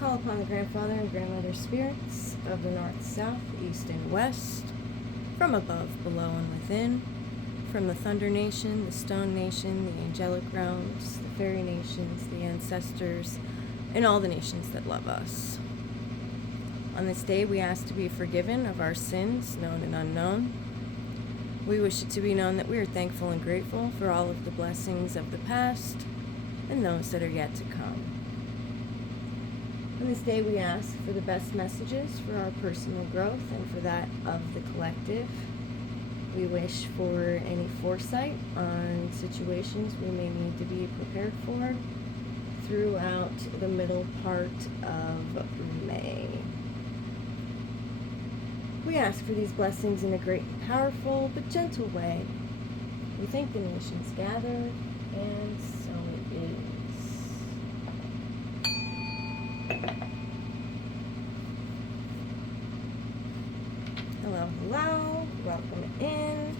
call upon the grandfather and grandmother spirits of the north, south, east, and west, from above, below, and within, from the Thunder Nation, the Stone Nation, the angelic realms, the fairy nations, the ancestors, and all the nations that love us. On this day, we ask to be forgiven of our sins, known and unknown. We wish it to be known that we are thankful and grateful for all of the blessings of the past and those that are yet to come. On this day, we ask for the best messages for our personal growth and for that of the collective. We wish for any foresight on situations we may need to be prepared for throughout the middle part of May. We ask for these blessings in a great and powerful but gentle way. We thank the nations gathered, and so it is. Hello, hello, welcome in.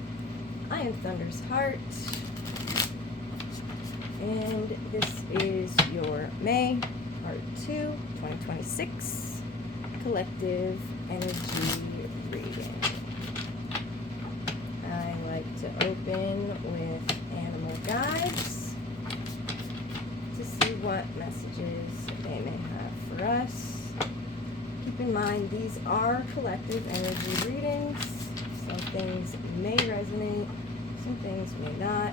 I am Thunder's Heart, and this is your May Part 2, 2026 Collective Energy Reading. I like to open with animal guides to see what messages they may have for us. Keep in mind, these are collective energy readings. Some things may resonate, some things may not.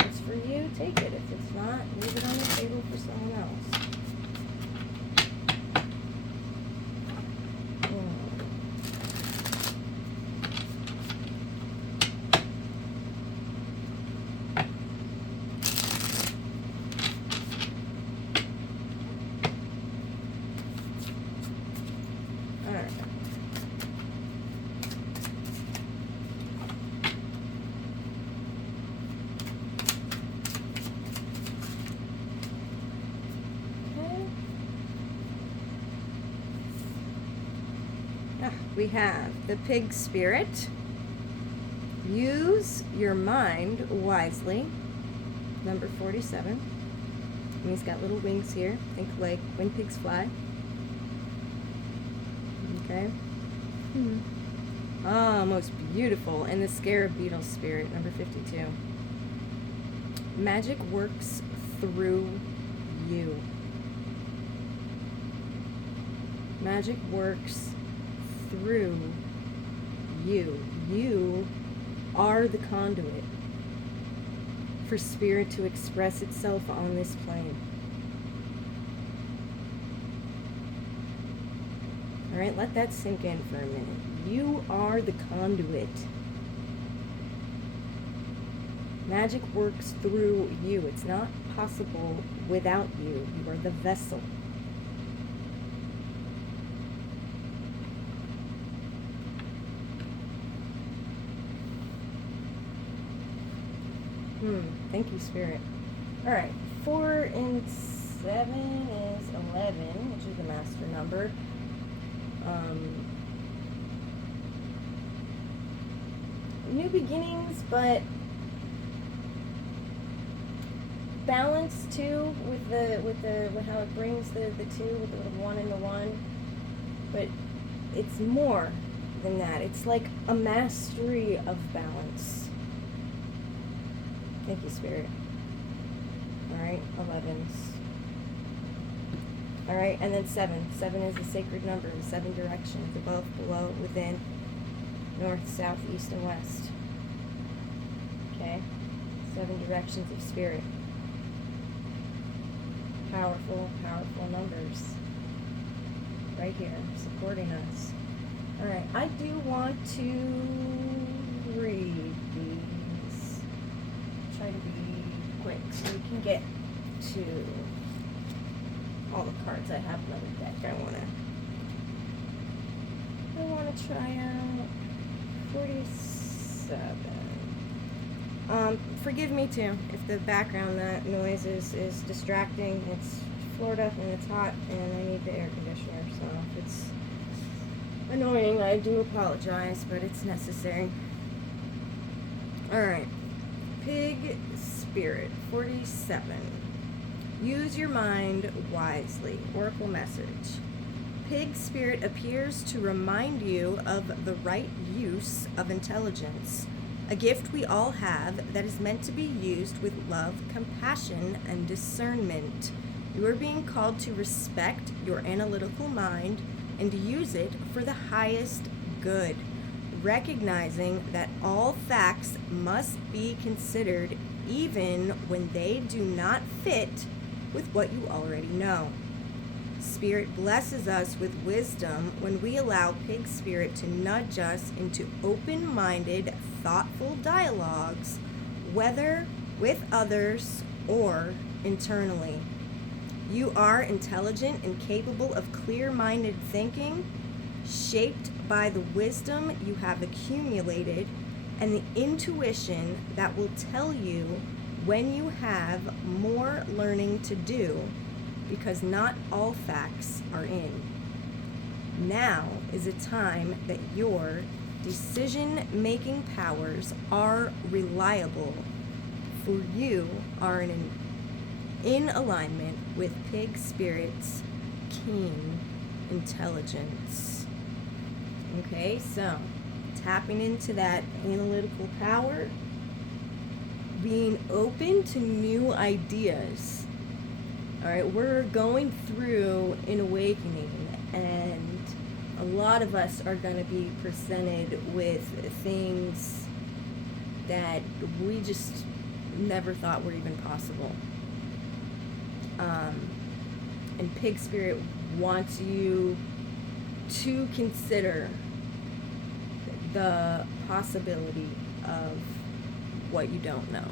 If it's for you, take it. If it's not, leave it on the table for someone else. We have the pig spirit. Use your mind wisely. Number 47. And he's got little wings here. Think like when pigs fly. Okay. Ah, most beautiful. And the scarab beetle spirit. Number 52. Magic works through you. Magic works through you. You are the conduit for spirit to express itself on this plane. All right, let that sink in for a minute. You are the conduit. Magic works through you. It's not possible without you. You are the vessel. Thank you, Spirit. All right, 4 and 7 is 11, which is the master number. New beginnings, but balance too with how it brings the 2 with the 1 and the 1. But it's more than that. It's like a mastery of balance. Thank you, Spirit. Alright, 11s. Alright, and then 7. 7 is a sacred number in 7 directions, above, below, within, north, south, east, and west. Okay? 7 directions of spirit. Powerful, powerful numbers. Right here, supporting us. Alright, I do want to read these. Try to be quick so we can get to all the cards I have in the deck. I want to try out 47. Forgive me too if the background noise is distracting. It's Florida and it's hot and I need the air conditioner, so if it's annoying, I do apologize, but it's necessary. Alright. Pig Spirit 47. Use your mind wisely. Oracle message. Pig spirit appears to remind you of the right use of intelligence, a gift we all have that is meant to be used with love, compassion, and discernment. You are being called to respect your analytical mind and use it for the highest good, recognizing that all facts must be considered even when they do not fit with what you already know. Spirit blesses us with wisdom when we allow Pig Spirit to nudge us into open-minded, thoughtful dialogues, whether with others or internally. You are intelligent and capable of clear-minded thinking, shaped by the wisdom you have accumulated and the intuition that will tell you when you have more learning to do, because not all facts are in. Now is a time that your decision-making powers are reliable, for you are in alignment with Pig Spirit's keen intelligence. Okay, so tapping into that analytical power, being open to new ideas. All right, we're going through an awakening, and a lot of us are going to be presented with things that we just never thought were even possible. And Pig Spirit wants you to consider the possibility of what you don't know.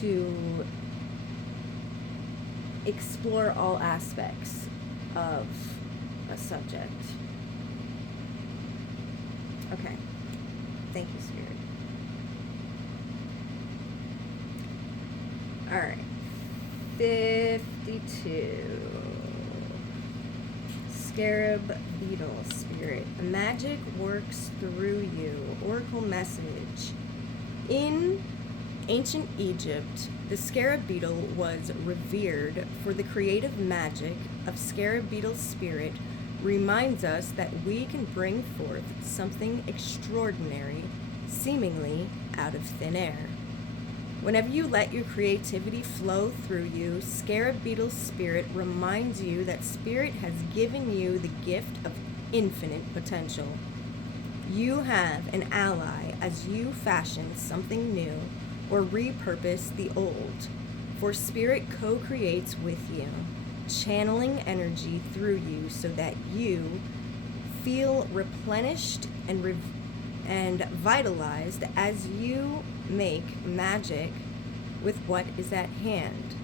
To explore all aspects of a subject. Okay. Thank you, Spirit. All right. 52. Scarab Beetle Spirit. Magic works through you. Oracle message. In ancient Egypt, the scarab beetle was revered for the creative magic of scarab beetle spirit, reminds us that we can bring forth something extraordinary, seemingly out of thin air. Whenever you let your creativity flow through you, scarab beetle spirit reminds you that spirit has given you the gift of infinite potential. You have an ally as you fashion something new or repurpose the old, for spirit co-creates with you, channeling energy through you so that you feel replenished and vitalized as you make magic with what is at hand.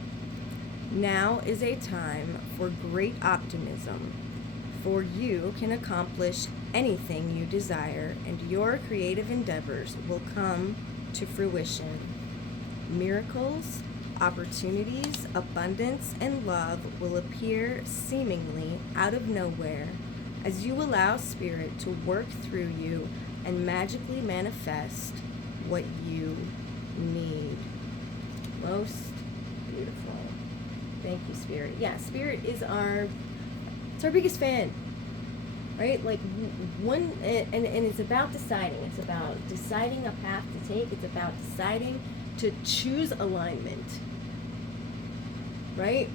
Now is a time for great optimism, for you can accomplish anything you desire, and your creative endeavors will come to fruition. Miracles, opportunities, abundance, and love will appear seemingly out of nowhere as you allow Spirit to work through you and magically manifest what you need. Most beautiful. Thank you, Spirit. Yeah, Spirit is our biggest fan. Right? Like one, and it's about deciding. It's about deciding a path to take. It's about deciding to choose alignment. Right?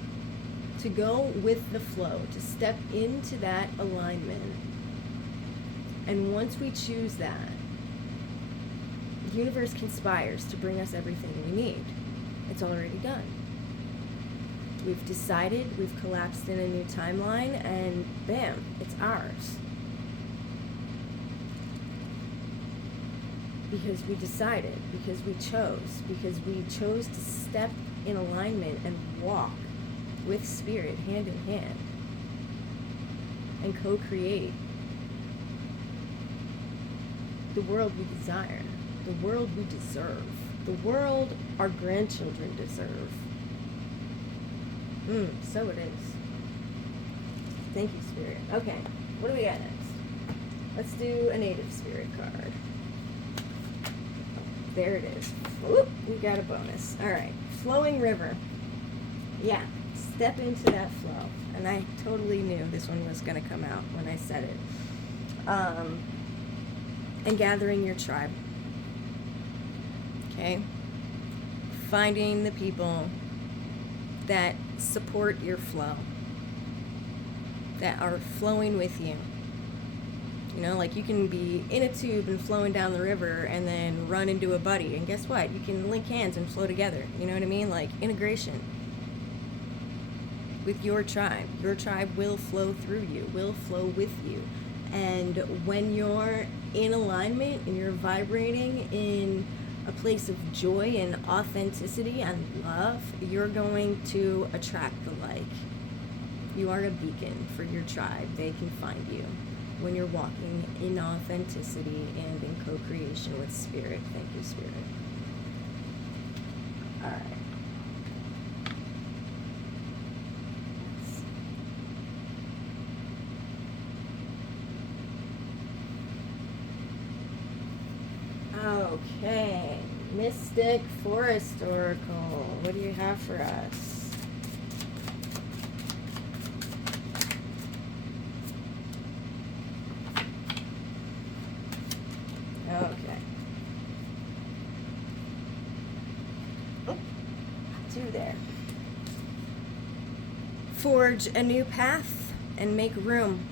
To go with the flow, to step into that alignment. And once we choose that, the universe conspires to bring us everything we need. It's already done. We've decided, we've collapsed in a new timeline, and bam, it's ours. Because we decided, because we chose to step in alignment and walk with Spirit hand in hand and co-create the world we desire, the world we deserve, the world our grandchildren deserve. So it is. Thank you, Spirit. Okay, what do we got next? Let's do a native spirit card. There it is. Whoop, we got a bonus. All right. Flowing river. Yeah. Step into that flow. And I totally knew this one was going to come out when I said it. And gathering your tribe. Okay? Finding the people that support your flow, that are flowing with you. You know, like you can be in a tube and flowing down the river and then run into a buddy. And guess what? You can link hands and flow together. You know what I mean? Like integration with your tribe. Your tribe will flow through you, will flow with you. And when you're in alignment and you're vibrating in a place of joy and authenticity and love, you're going to attract the like. You are a beacon for your tribe. They can find you when you're walking in authenticity and in co-creation with Spirit. Thank you, Spirit. All right. Okay, Mystic Forest Oracle, what do you have for us? Okay. Oh, 2 there. Forge a new path and make room.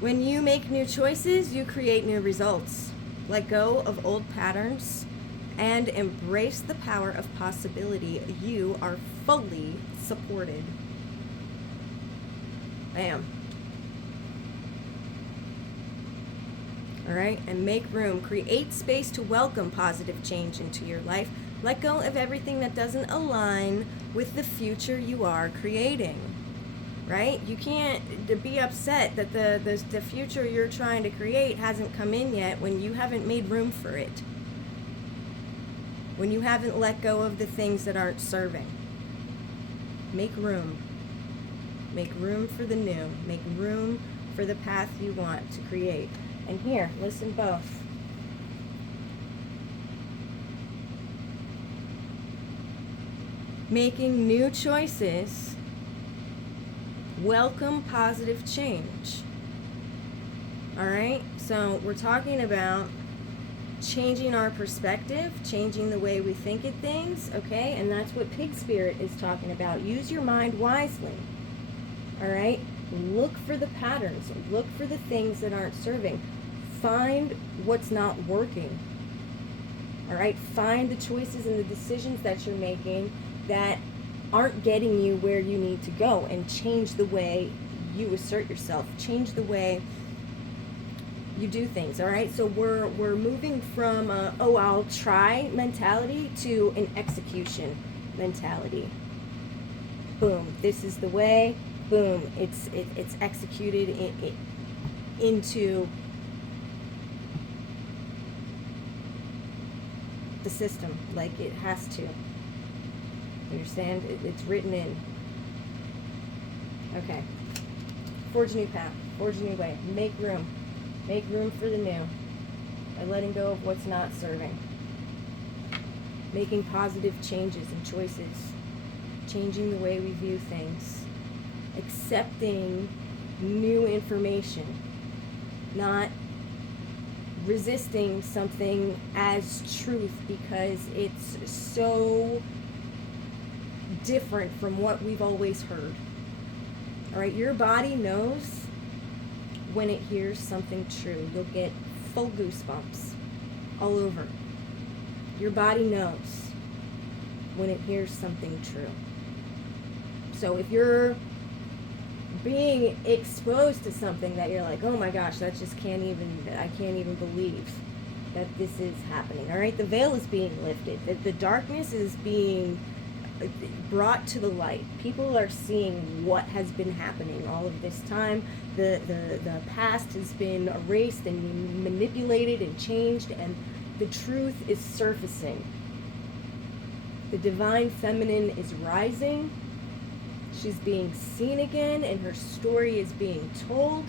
When you make new choices, you create new results. Let go of old patterns and embrace the power of possibility. You are fully supported. Bam. All right, and make room. Create space to welcome positive change into your life. Let go of everything that doesn't align with the future you are creating. Right? You can't be upset that the future you're trying to create hasn't come in yet when you haven't made room for it. When you haven't let go of the things that aren't serving. Make room. Make room for the new. Make room for the path you want to create. And here, listen both. Making new choices. Welcome positive change. All right, so we're talking about changing our perspective, changing the way we think of things, okay? And that's what Pig Spirit is talking about. Use your mind wisely. All right, look for the patterns, look for the things that aren't serving. Find what's not working. All right, find the choices and the decisions that you're making that aren't getting you where you need to go, and change the way you assert yourself, change the way you do things. All right, so we're moving from a, oh, I'll try mentality to an execution mentality. Boom, this is the way. Boom, it's executed into the system like it has to. Understand? It's written in. Okay. Forge a new path. Forge a new way. Make room. Make room for the new. By letting go of what's not serving. Making positive changes and choices. Changing the way we view things. Accepting new information. Not resisting something as truth because it's so different from what we've always heard. All right, your body knows when it hears something true. You'll get full goosebumps all over. Your body knows when it hears something true. So if you're being exposed to something that you're like, oh my gosh, I can't even believe that this is happening. All right, the veil is being lifted. The darkness is being brought to the light. People are seeing what has been happening all of this time. The past has been erased and manipulated and changed, and the truth is surfacing. The divine feminine is rising. She's being seen again, and her story is being told.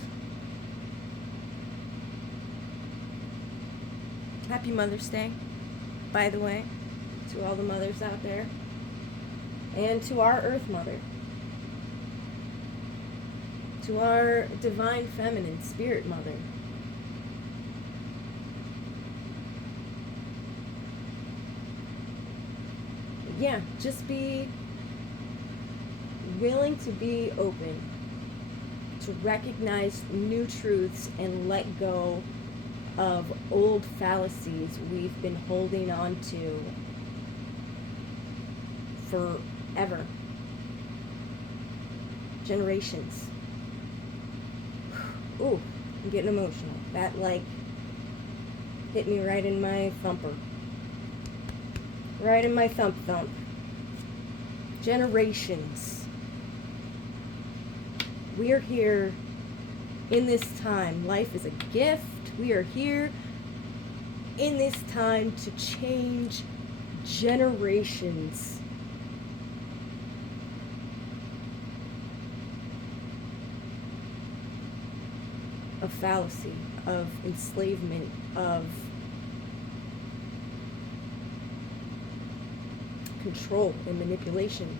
Happy Mother's Day, by the way, to all the mothers out there. And to our Earth Mother. To our Divine Feminine Spirit Mother. Yeah, just be willing to be open, to recognize new truths and let go of old fallacies we've been holding on to forever. Generations. Ooh, I'm getting emotional. That hit me right in my thumper. Right in my thump. Generations. We are here in this time. Life is a gift. We are here in this time to change generations. Of fallacy, of enslavement, of control and manipulation.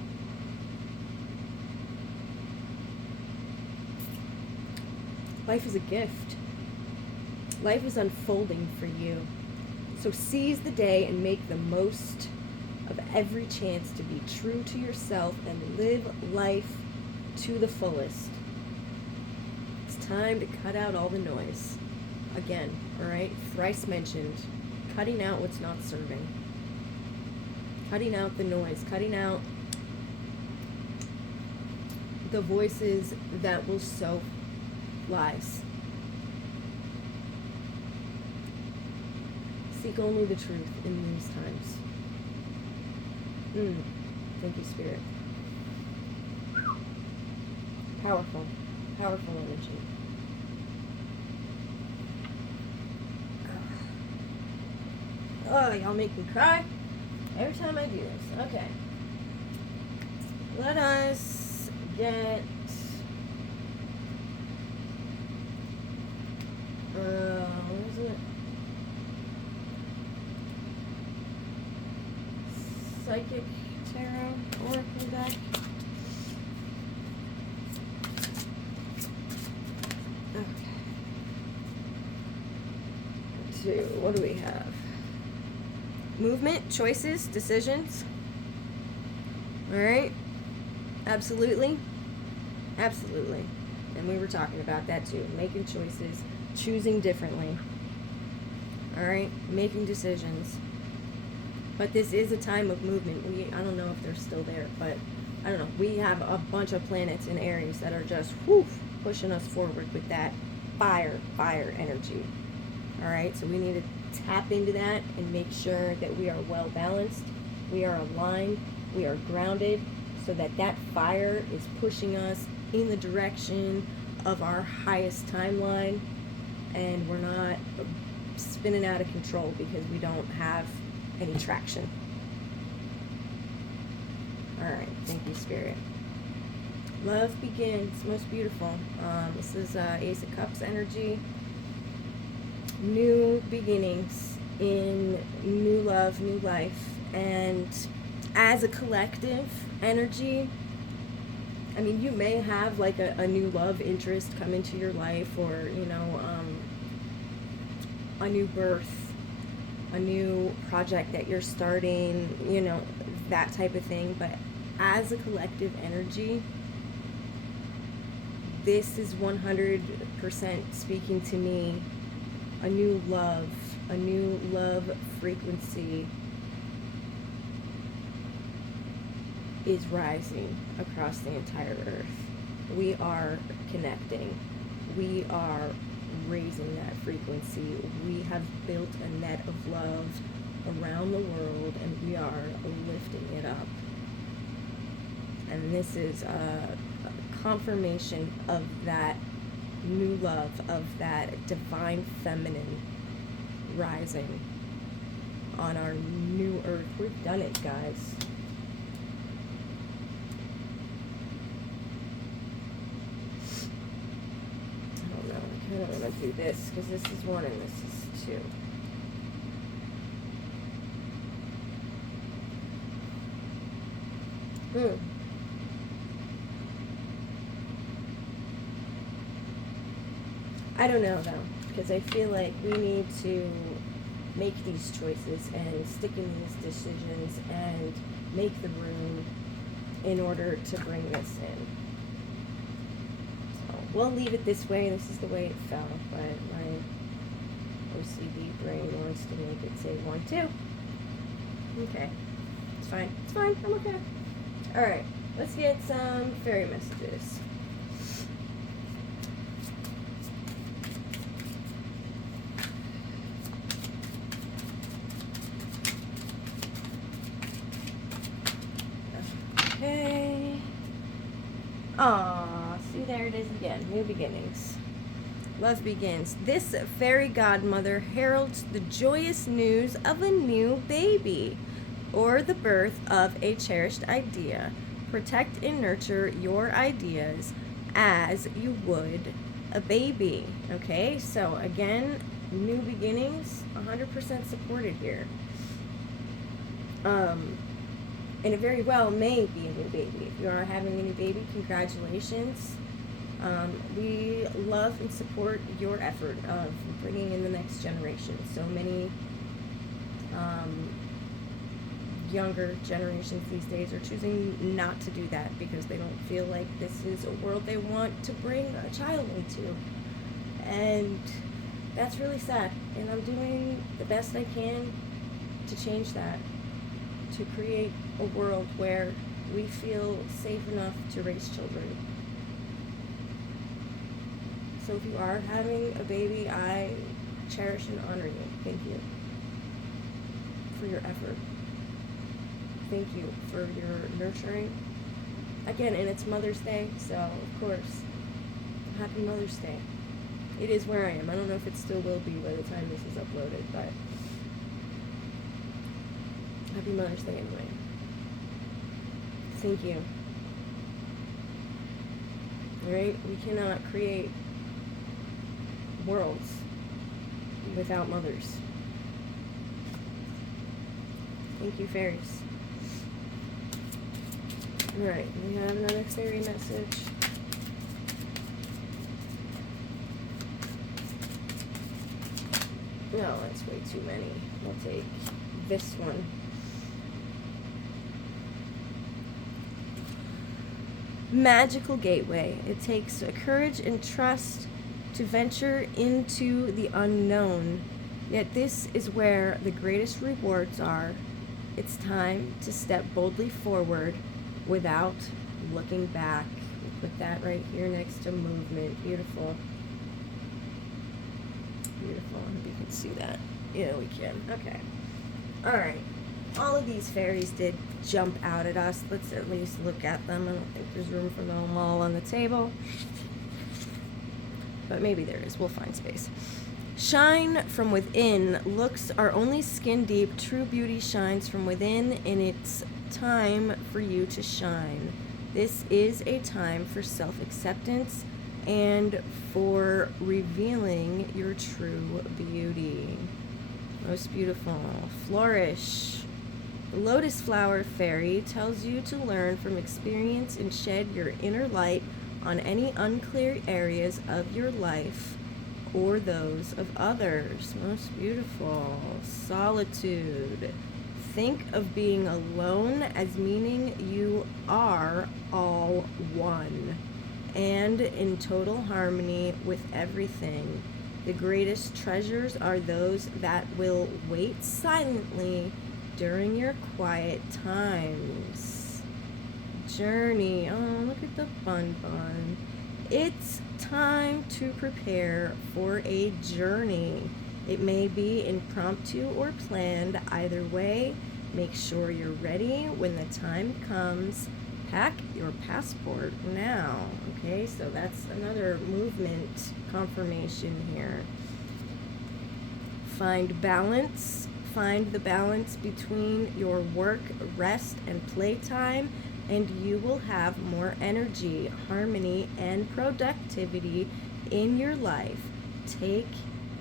Life is a gift. Life is unfolding for you. So seize the day and make the most of every chance to be true to yourself and live life to the fullest. It's time to cut out all the noise. Again, all right? Thrice mentioned, cutting out what's not serving. Cutting out the noise, cutting out the voices that will sow lies. Seek only the truth in these times. Thank you, Spirit. Powerful, powerful energy. Oh, y'all make me cry every time I do this. Okay. Let us get what is it? Psychic Tarot Oracle deck. Okay. What do we have? Movement, choices, decisions. Alright? Absolutely. Absolutely. And we were talking about that too. Making choices, choosing differently. Alright? Making decisions. But this is a time of movement. I don't know if they're still there, but I don't know. We have a bunch of planets in Aries that are just pushing us forward with that fire energy. Alright? So we need to tap into that and make sure that we are well balanced, we are aligned, we are grounded, so that that fire is pushing us in the direction of our highest timeline, and we're not spinning out of control because we don't have any traction. Alright, thank you, Spirit. Love begins, most beautiful. This is Ace of Cups energy. New beginnings in new love, new life. And as a collective energy, I mean, you may have like a new love interest come into your life, or, you know, a new birth, a new project that you're starting, you know, that type of thing. But as a collective energy, this is 100% speaking to me. A new love frequency is rising across the entire earth. We are connecting. We are raising that frequency. We have built a net of love around the world, and we are lifting it up. And this is a confirmation of that new love, of that divine feminine rising on our new earth. We've done it, guys. I don't know. I kind of want to do this because this is 1 and this is 2. Hmm. I don't know though, because I feel like we need to make these choices and stick in these decisions and make the room in order to bring this in. So we'll leave it this way. This is the way it fell, but my OCD brain wants to make it say 1, 2. Okay. It's fine. It's fine. I'm okay. Alright. Let's get some fairy messages. Okay. Aw, see, there it is again. New beginnings. Love begins. This fairy godmother heralds the joyous news of a new baby or the birth of a cherished idea. Protect and nurture your ideas as you would a baby. Okay, so again, new beginnings, 100% supported here. And it very well may be a new baby. If you are having a new baby, congratulations. We love and support your effort of bringing in the next generation. So many younger generations these days are choosing not to do that because they don't feel like this is a world they want to bring a child into. And that's really sad. And I'm doing the best I can to change that, to create a world where we feel safe enough to raise children. So if you are having a baby, I cherish and honor you. Thank you for your effort. Thank you for your nurturing. Again, and it's Mother's Day, so of course, happy Mother's Day. It is where I am. I don't know if it still will be by the time this is uploaded, but happy Mother's Day anyway. Thank you. Alright? We cannot create worlds without mothers. Thank you, fairies. Alright, we have another fairy message. No, that's way too many. We'll take this one. Magical gateway. It takes courage and trust to venture into the unknown. Yet this is where the greatest rewards are. It's time to step boldly forward without looking back. We'll put that right here next to movement. Beautiful. Beautiful. I hope you can see that. Yeah, we can. Okay. Alright. All of these fairies did jump out at us. Let's at least look at them. I don't think there's room for them all on the table. But maybe there is. We'll find space. Shine from within. Looks are only skin deep. True beauty shines from within, and it's time for you to shine. This is a time for self-acceptance and for revealing your true beauty. Most beautiful. Flourish. The lotus flower fairy tells you to learn from experience and shed your inner light on any unclear areas of your life or those of others. Most beautiful. Solitude. Think of being alone as meaning you are all one and in total harmony with everything. The greatest treasures are those that will wait silently during your quiet times. Journey. Oh, look at the bun. It's time to prepare for a journey. It may be impromptu or planned. Either way, make sure you're ready when the time comes. Pack your passport now. Okay, so that's another movement confirmation here. Find balance. Find the balance between your work, rest, and playtime, and you will have more energy, harmony, and productivity in your life. Take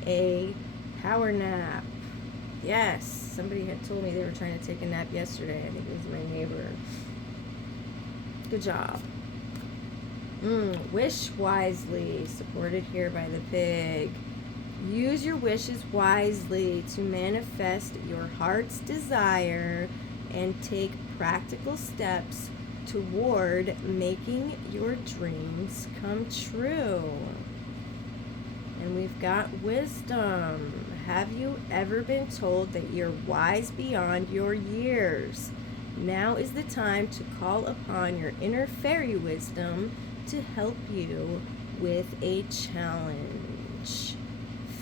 a power nap. Yes, somebody had told me they were trying to take a nap yesterday. I think it was my neighbor. Good job. Wish wisely, supported here by the pig. Use your wishes wisely to manifest your heart's desire and take practical steps toward making your dreams come true. And we've got wisdom. Have you ever been told that you're wise beyond your years? Now is the time to call upon your inner fairy wisdom to help you with a challenge.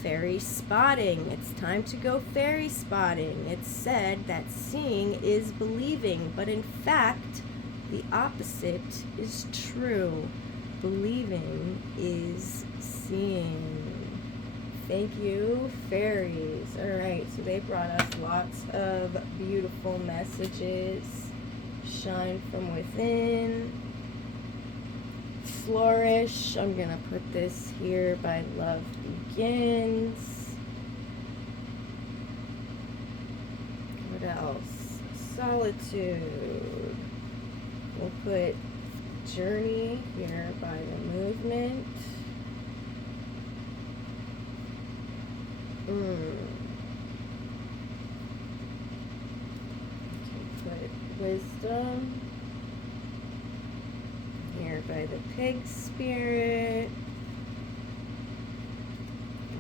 Fairy spotting. It's time to go fairy spotting. It's said that seeing is believing, but in fact, the opposite is true. Believing is seeing. Thank you, fairies. All right, so they brought us lots of beautiful messages. Shine from within. Flourish. I'm going to put this here by love begins. What else? Solitude. We'll put journey here by the movement. Okay, put wisdom here by the pig spirit.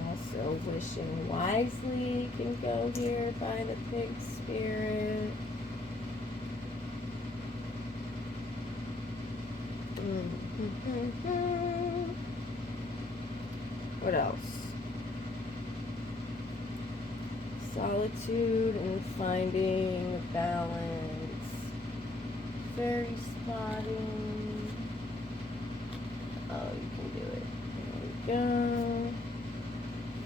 Also wishing wisely can go here by the pig spirit. What else? Solitude and finding a balance. Fairy spotting. Oh, you can do it. There we go.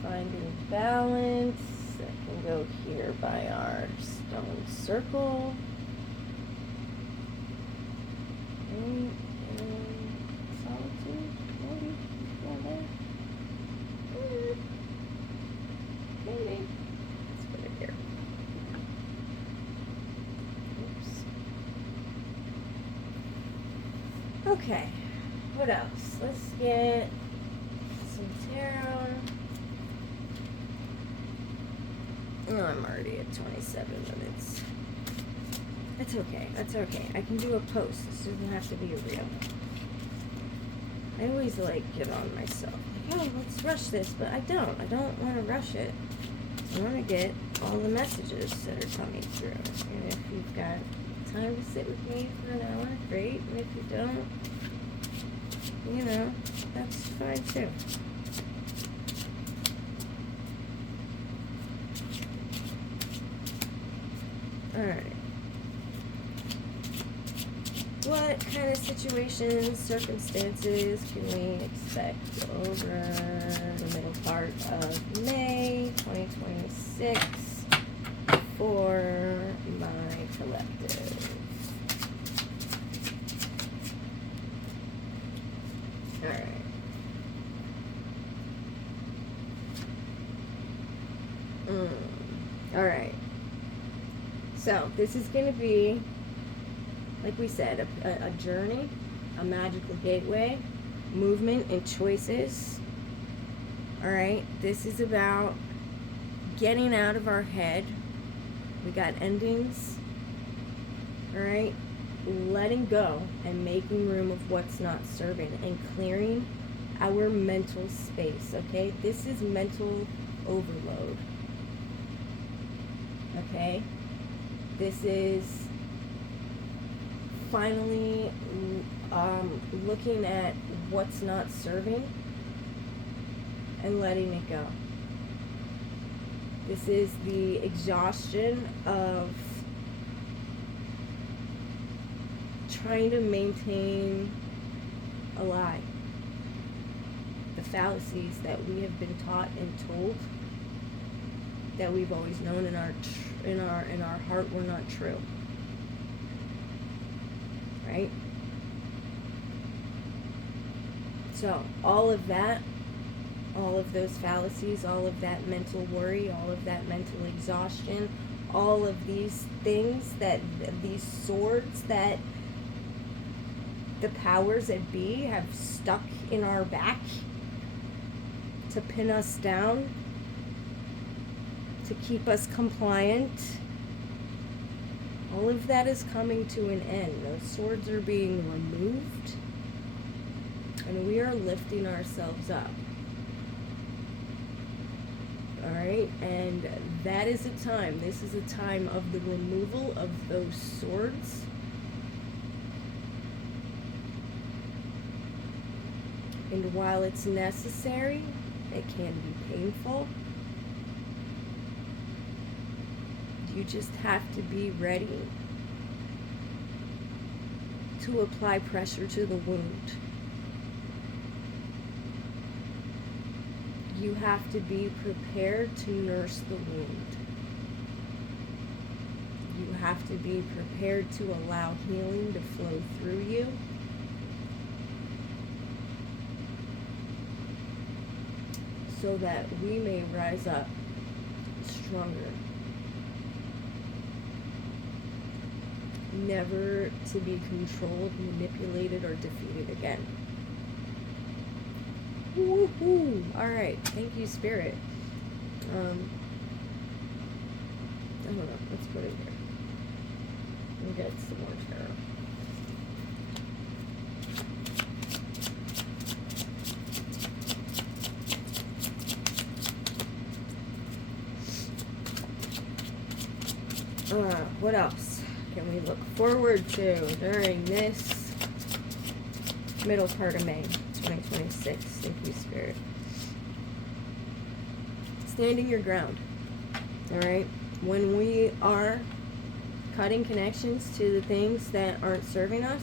Finding balance. That can go here by our stone circle. And solitude, maybe. Down there. Maybe. Let's put it here. Oops. Okay. What else? Let's get some tarot. Oh, I'm already at 27 minutes. That's okay. That's okay. I can do a post. This doesn't have to be a reel. I always get on myself. Like, oh, let's rush this, but I don't. I don't want to rush it. I want to get all the messages that are coming through. And if you've got time to sit with me for an hour, great. And if you don't, that's fine too. Alright. What kind of situations, circumstances can we expect over the middle part of May 2026 for my collective? Alright. Alright. So, this is going to be, like we said, a journey, a magical gateway, movement and choices. Alright? This is about getting out of our head. We got endings. Alright? Letting go and making room of what's not serving and clearing our mental space. Okay? This is mental overload. Okay? This is finally looking at what's not serving and letting it go. This is the exhaustion of trying to maintain a lie. The fallacies that we have been taught and told that we've always known in our heart were not true. Right? So all of that, all of those fallacies, all of that mental worry, all of that mental exhaustion, all of these things, that these swords that the powers that be have stuck in our back to pin us down, to keep us compliant. All of that is coming to an end. Those swords are being removed, and we are lifting ourselves up. All right, and that is a time. This is a time of the removal of those swords. And while it's necessary, it can be painful. You just have to be ready to apply pressure to the wound. You have to be prepared to nurse the wound. You have to be prepared to allow healing to flow through you. So that we may rise up stronger. Never to be controlled, manipulated, or defeated again. Woohoo! Alright, thank you, Spirit. I don't know, let's put it here. We'll get some more tarot. What else can we look forward to during this middle part of May 2026? Thank you, Spirit. Standing your ground. Alright? When we are cutting connections to the things that aren't serving us,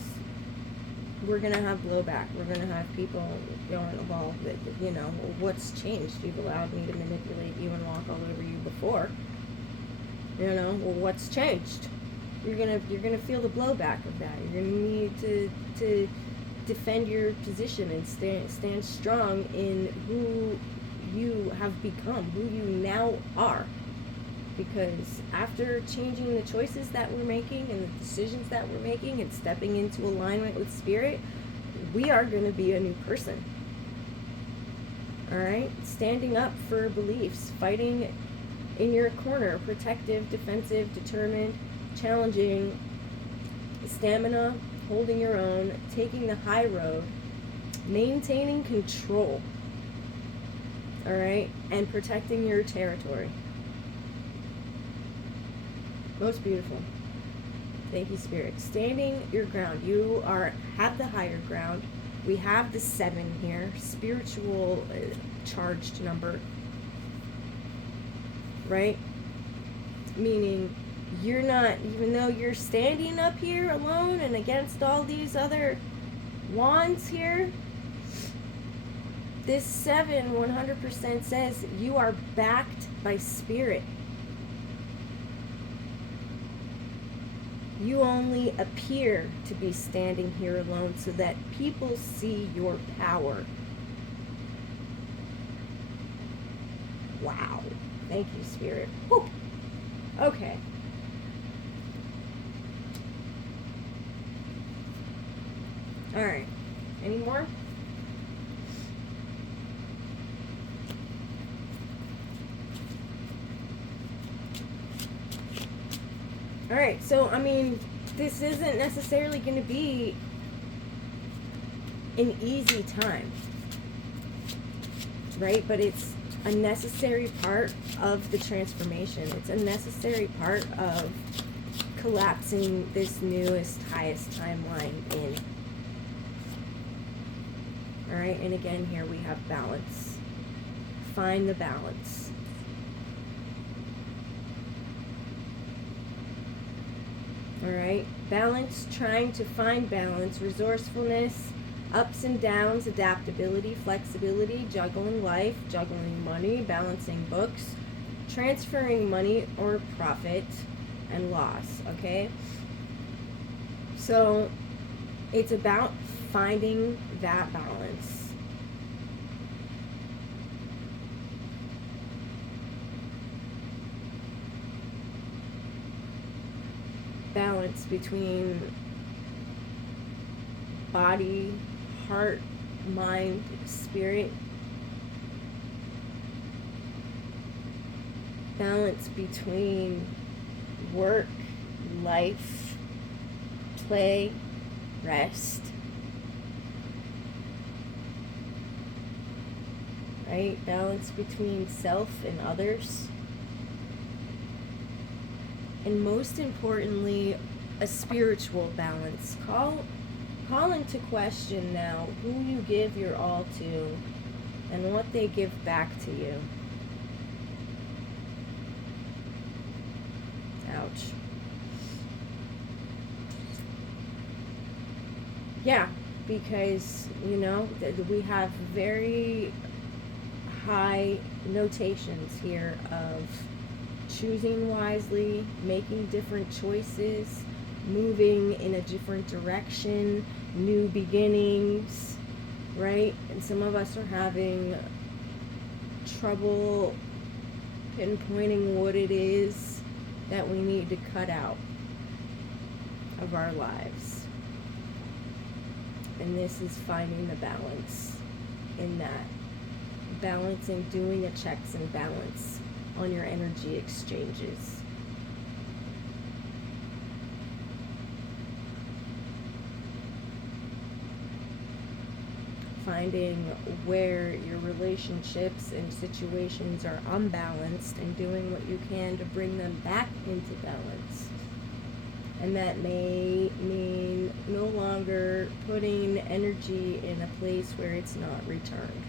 we're going to have blowback. We're going to have people going, well, you know, what's changed? You've allowed me to manipulate you and walk all over you before. You know, well, what's changed? You're gonna feel the blowback of that. You're gonna need to defend your position and stand strong in who you have become, who you now are. Because after changing the choices that we're making and the decisions that we're making and stepping into alignment with Spirit, we are gonna be a new person. All right, standing up for beliefs, fighting in your corner, protective, defensive, determined, challenging, stamina, holding your own, taking the high road, maintaining control, all right, and protecting your territory. Most beautiful. Thank you, Spirit. Standing your ground. You have the higher ground. We have the 7 here, spiritual charged number. Right? Meaning you're not, even though you're standing up here alone and against all these other wands here, this 7 100% says you are backed by Spirit. You only appear to be standing here alone so that people see your power. Wow. Thank you, Spirit. Whew. Okay. All right. Any more? All right. So, I mean, this isn't necessarily going to be an easy time, right? But it's a necessary part of the transformation. It's a necessary part of collapsing this newest, highest timeline in. All right, and again, here we have balance. Find the balance. All right, balance, trying to find balance, resourcefulness, ups and downs, adaptability, flexibility, juggling life, juggling money, balancing books, transferring money or profit and loss, okay? So it's about finding that balance. Balance between body, heart, mind, spirit. Balance between work, life, play, rest. Right? Balance between self and others. And most importantly, a spiritual balance. Call into question now who you give your all to and what they give back to you. Ouch. Yeah, because, we have very high notations here of choosing wisely, making different choices, moving in a different direction, new beginnings, right? And some of us are having trouble pinpointing what it is that we need to cut out of our lives. And this is finding the balance in that. Balance and doing a checks and balance on your energy exchanges. Finding where your relationships and situations are unbalanced and doing what you can to bring them back into balance. And that may mean no longer putting energy in a place where it's not returned.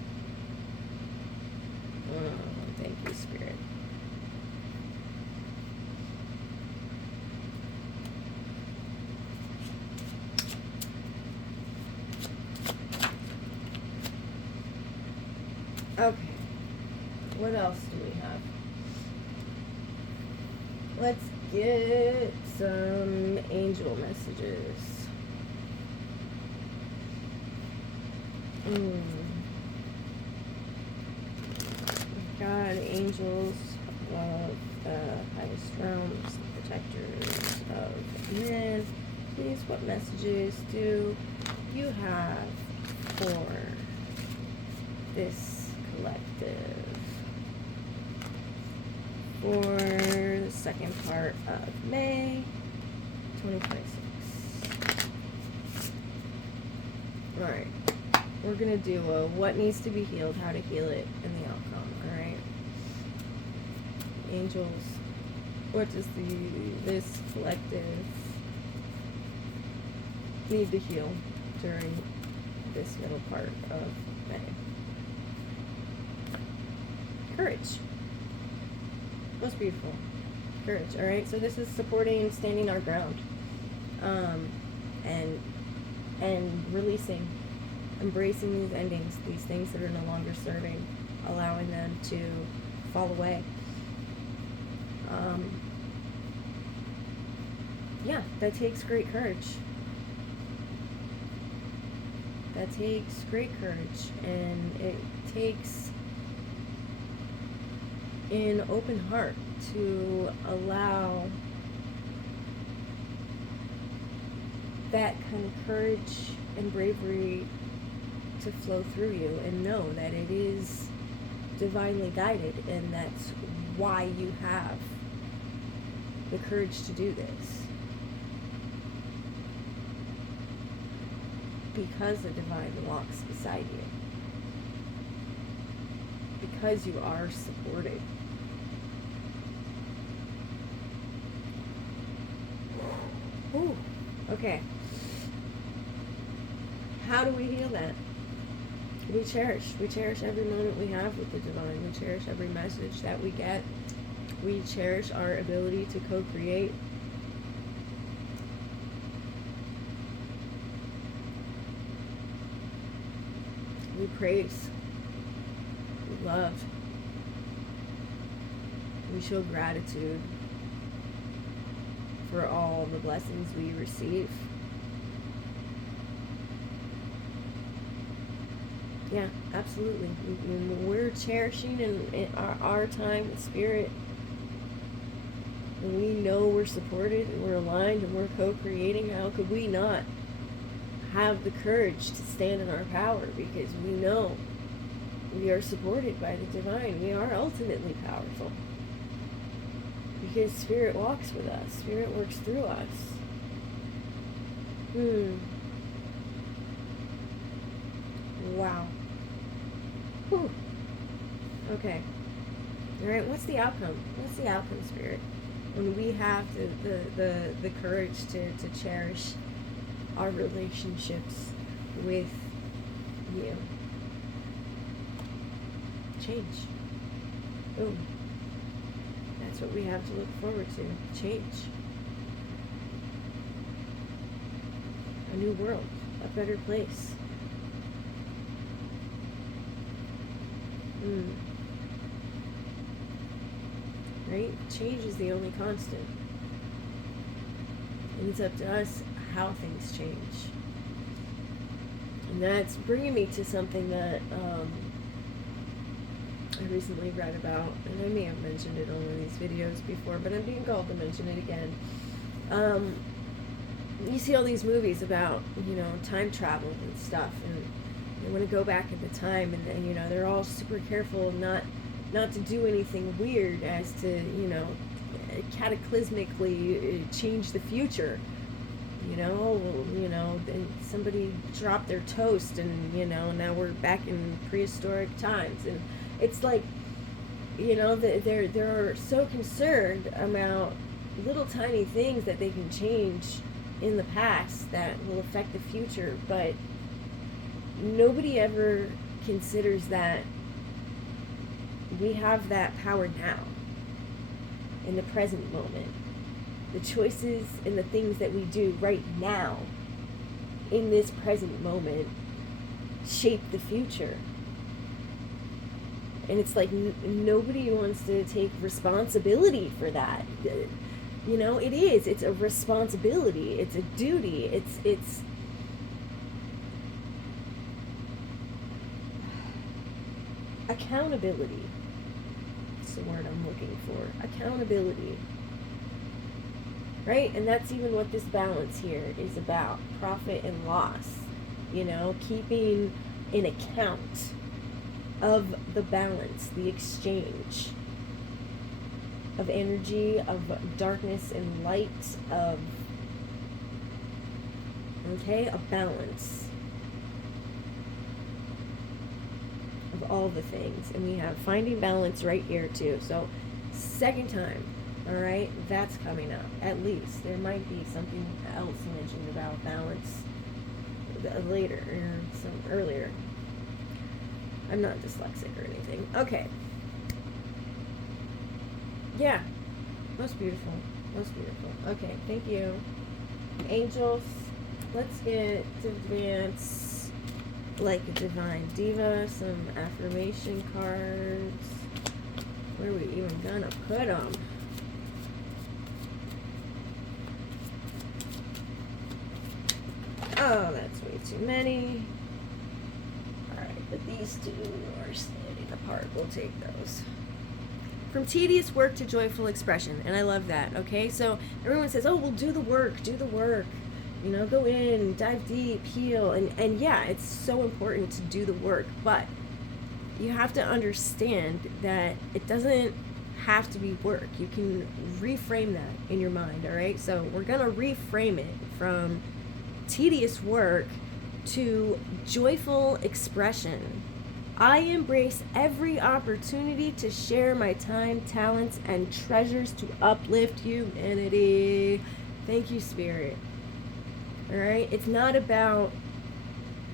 Thank you, Spirit. Okay, what else do we have? Let's get some angel messages. God, angels of the highest realms, protectors of men, please, what messages do you have for this collective for the second part of May 2026? Alright, we're going to do a what needs to be healed, how to heal it, and the outcome. Alright, angels, what does this collective need to heal during this middle part of May? Courage. Most beautiful. Courage. All right. So this is supporting and standing our ground, and releasing, embracing these endings, these things that are no longer serving, allowing them to fall away. Yeah, that takes great courage. That takes great courage, and it takes an open heart to allow that kind of courage and bravery to flow through you, and know that it is divinely guided, and that's why you have the courage to do this, because the divine walks beside you, because you are supported. Ooh, okay. How do we heal that? We cherish every moment we have with the divine. We cherish every message that we get. We cherish our ability to co-create. We praise. We love. We show gratitude for all the blessings we receive. Yeah, absolutely. We're cherishing in our time with Spirit. And we know we're supported and we're aligned and we're co-creating. How could we not? have the courage to stand in our power, because we know we are supported by the divine. We are ultimately powerful because Spirit walks with us. Spirit works through us. Wow. Whew. Okay. All right. What's the outcome? What's the outcome, Spirit? When we have the courage to cherish our relationships with you. Change. Boom. That's what we have to look forward to. Change. A new world. A better place. Right? Change is the only constant. And it's up to us how things change. And that's bringing me to something that I recently read about, and I may have mentioned it on one of these videos before, but I'm being called to mention it again. You see all these movies about, time travel and stuff, and they want to go back at the time, and they're all super careful not to do anything weird as to, cataclysmically change the future. And somebody dropped their toast, and, now we're back in prehistoric times. And it's like, they're so concerned about little tiny things that they can change in the past that will affect the future, but nobody ever considers that we have that power now, in the present moment. The choices and the things that we do right now, in this present moment, shape the future. And it's like nobody wants to take responsibility for that. It is. It's a responsibility. It's a duty. It's accountability. That's the word I'm looking for. Accountability. Right? And that's even what this balance here is about. Profit and loss. Keeping an account of the balance, the exchange of energy, of darkness and light, of, a balance of all the things. And we have finding balance right here too. So second time, all right, that's coming up. At least there might be something else mentioned about balance later or some earlier. I'm not dyslexic or anything. Okay. Yeah. Most beautiful. Most beautiful. Okay, thank you. Angels, let's get to advance like a divine diva, some affirmation cards. Where are we even gonna put them? Oh, that's way too many. But these two are standing apart. We'll take those. From tedious work to joyful expression. And I love that, okay? So everyone says, oh, well, do the work. Do the work. Go in, dive deep, heal. And yeah, it's so important to do the work. But you have to understand that it doesn't have to be work. You can reframe that in your mind, all right? So we're going to reframe it from tedious work to joyful expression. I embrace every opportunity to share my time, talents, and treasures to uplift humanity. Thank you, Spirit. All right? It's not about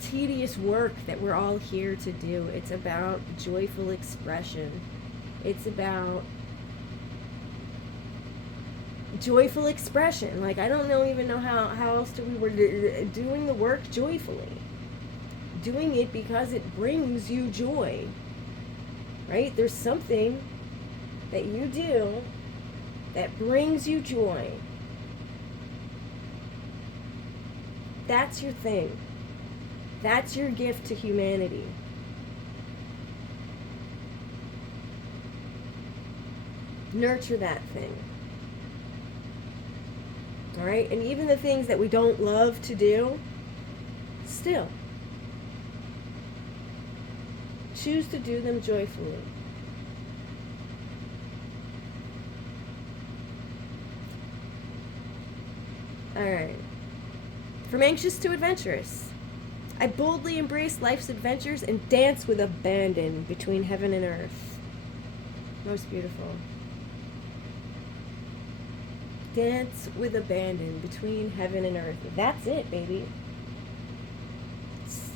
tedious work that we're all here to do. It's about joyful expression. It's about joyful expression. Like, I don't even know how else we were doing the work joyfully. Doing it because it brings you joy. Right? There's something that you do that brings you joy. That's your thing. That's your gift to humanity. Nurture that thing. All right? And even the things that we don't love to do, still. Choose to do them joyfully. Alright. From anxious to adventurous. I boldly embrace life's adventures and dance with abandon between heaven and earth. Most beautiful. Dance with abandon between heaven and earth. That's it, baby.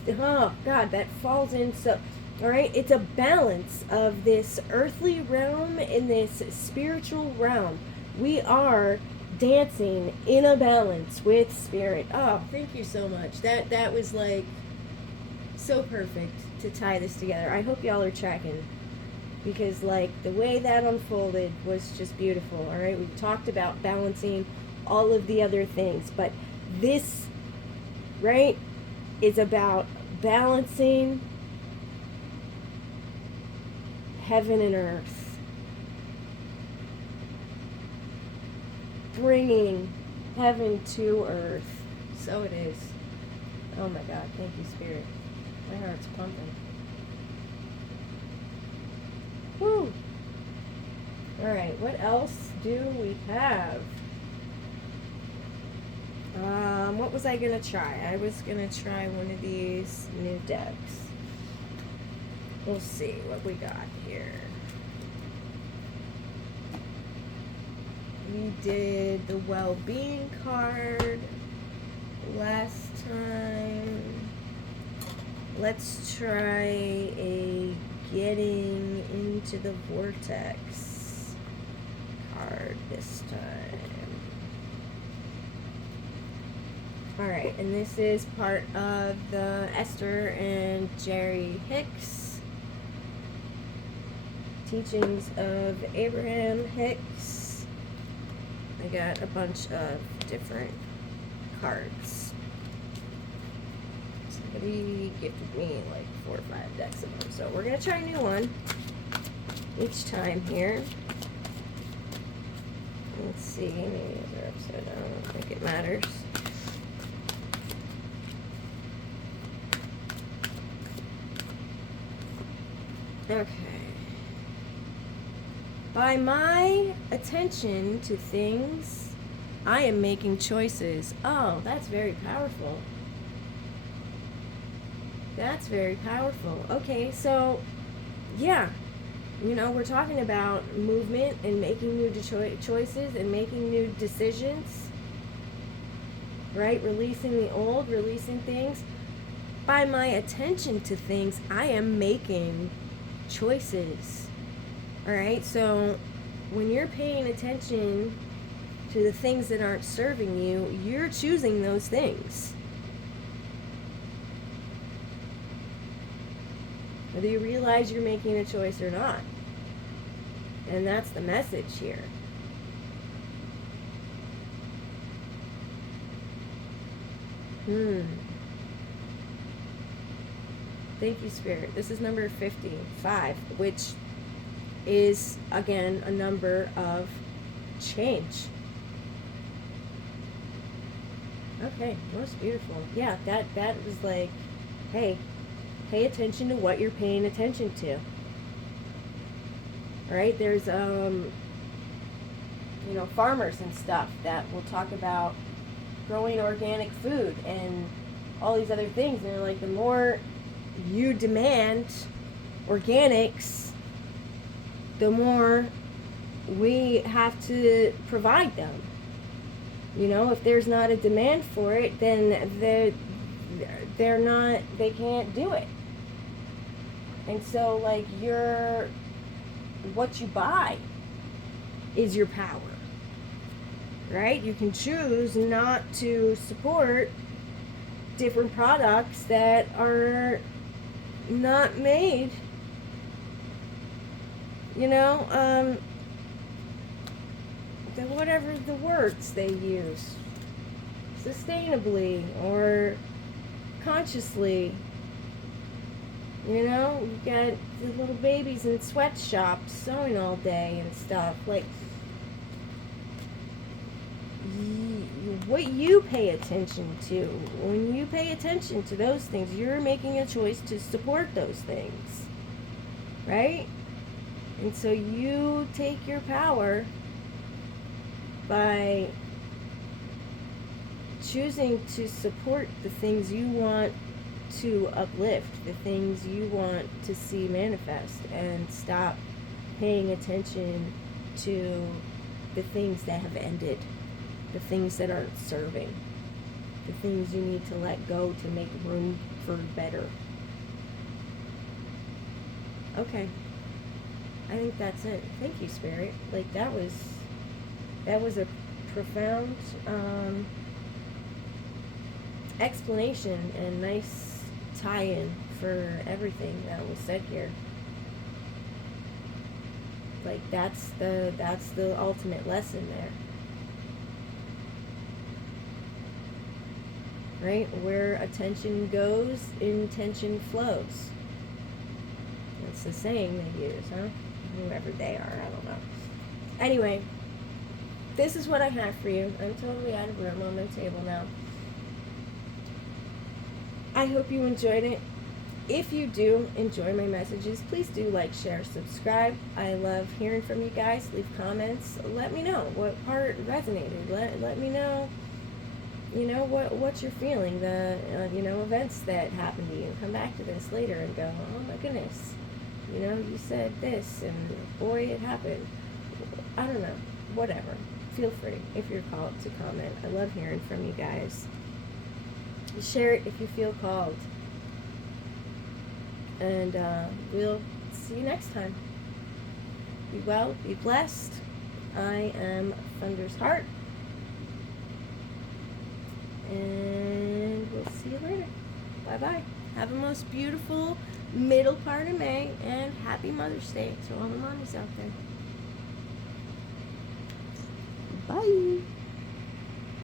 Oh, God, that falls in so... Alright, it's a balance of this earthly realm and this spiritual realm. We are dancing in a balance with spirit. Oh, thank you so much. That was like so perfect to tie this together. I hope y'all are tracking, because like the way that unfolded was just beautiful. All right, we've talked about balancing all of the other things, but this, right, is about balancing heaven and earth, bringing heaven to earth. So it is. Oh my God, thank you, Spirit. My heart's pumping. Woo! Alright, what else do we have? What was I gonna try? I was gonna try one of these new decks. We'll see what we got here. We did the well-being card last time. Let's try a getting into the vortex card this time. Alright, and this is part of the Esther and Jerry Hicks teachings of Abraham Hicks. I got a bunch of different cards. Somebody gifted me like 4 or 5 decks of them. So we're going to try a new one each time here. Let's see. Maybe they're upside down. I don't think it matters. Okay. By my attention to things, I am making choices. Oh, that's very powerful. That's very powerful. Okay, so, yeah. You know, we're talking about movement and making new choices and making new decisions. Right? Releasing the old, releasing things. By my attention to things, I am making choices. Alright, so when you're paying attention to the things that aren't serving you, you're choosing those things. Whether you realize you're making a choice or not. And that's the message here. Thank you, Spirit. This is number 55, which is, again, a number of change. Okay, most beautiful. Yeah, that was like, hey, pay attention to what you're paying attention to. All right, there's, you know, farmers and stuff that will talk about growing organic food and all these other things. And they're like, the more you demand organics, the more we have to provide them. You know, if there's not a demand for it, then they can't do it. And so, like, what you buy is your power, right? You can choose not to support different products that are not made, you know, whatever the words they use, sustainably or consciously. You know, you got the little babies in sweatshops sewing all day and stuff. Like, what you pay attention to. When you pay attention to those things, you're making a choice to support those things, right? And so you take your power by choosing to support the things you want to uplift, the things you want to see manifest, and stop paying attention to the things that have ended, the things that aren't serving, the things you need to let go to make room for better. Okay. I think that's it. Thank you, Spirit. Like, that was a profound explanation and nice tie-in for everything that was said here. Like, that's the ultimate lesson there. Right? Where attention goes, intention flows. That's the saying they use, huh? Whoever they are, I don't know. Anyway, this is what I have for you. I'm totally out of room on my table now. I hope you enjoyed it. If you do enjoy my messages, please do like, share, subscribe. I love hearing from you guys. Leave comments. Let me know what part resonated. Let me know, what you're feeling, the, events that happened to you. Come back to this later and go, oh my goodness, you said this, and boy, it happened. I don't know. Whatever. Feel free, if you're called, to comment. I love hearing from you guys. Share it if you feel called. And we'll see you next time. Be well, be blessed. I am Thunder's Heart. And we'll see you later. Bye-bye. Have a most beautiful middle part of May, and happy Mother's Day to all the mommies out there. Bye.